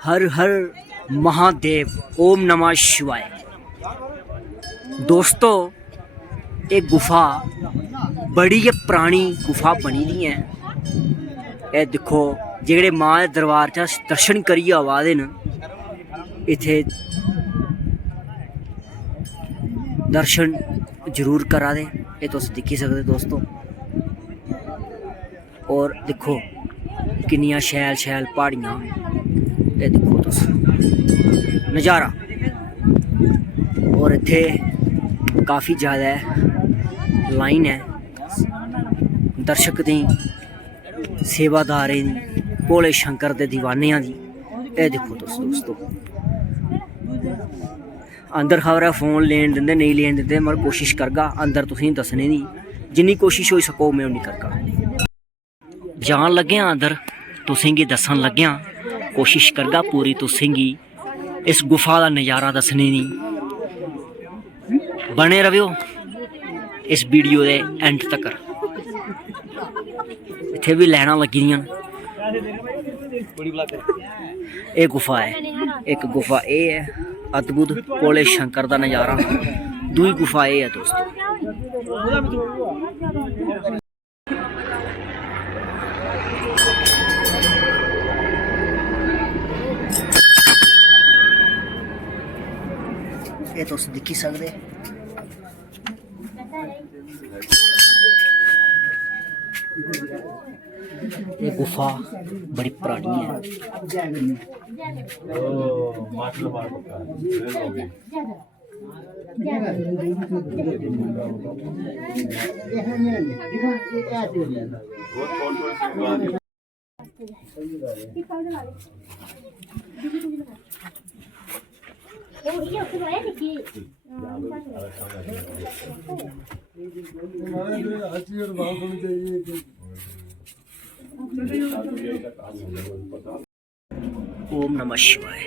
हर हर महादेव, ओम नमः शिवाय। दोस्तों, एक गुफा बड़ी पुरानी गुफा बनी दी है। ये देखो, जेड़े मां दे दरबार च दर्शन करियै आवा दे न, इत्थे दर्शन जरूर करा दे। ये तुस दिक्खी सकदे दोस्तों। और दिक्खो किन्नियां शैल शैल प्हाड़ियां। ये दिक्खो तुस नज़ारा। और इत्थे काफ़ी ज़्यादा लाइन है दर्शक दी, सेवादारें दी, भोले शंकर दे दीवानियां दी। ये दिक्खो तुस दोस्तों, अंदर खबरै फोन लेन दिंदे नहीं लेन दिंदे, मगर कोशिश करगा अंदर तुसेंगी दस्सने दी, जिन्नी कोशिश होई सको मैं उन्नी करगा। जान लग्गेआं अंदर, तुसेंगी दस्सन लग्गेआं, कोशिश करगा पूरी तुसेंगी इस गुफा का नज़ारा दस्सने दी। बने रवेओ इस वीडियो के एंड तक। इत्थे भी लैना लगी दियां। एक गुफा है, एक गुफा ये है अद्भुत भोले शंकर का नज़ारा। दूई गुफा ये है दोस्तों। ये तुस दिक्खी सकदे। ये गुफा बड़ी पुरानी है। ओम नमः शिवाय।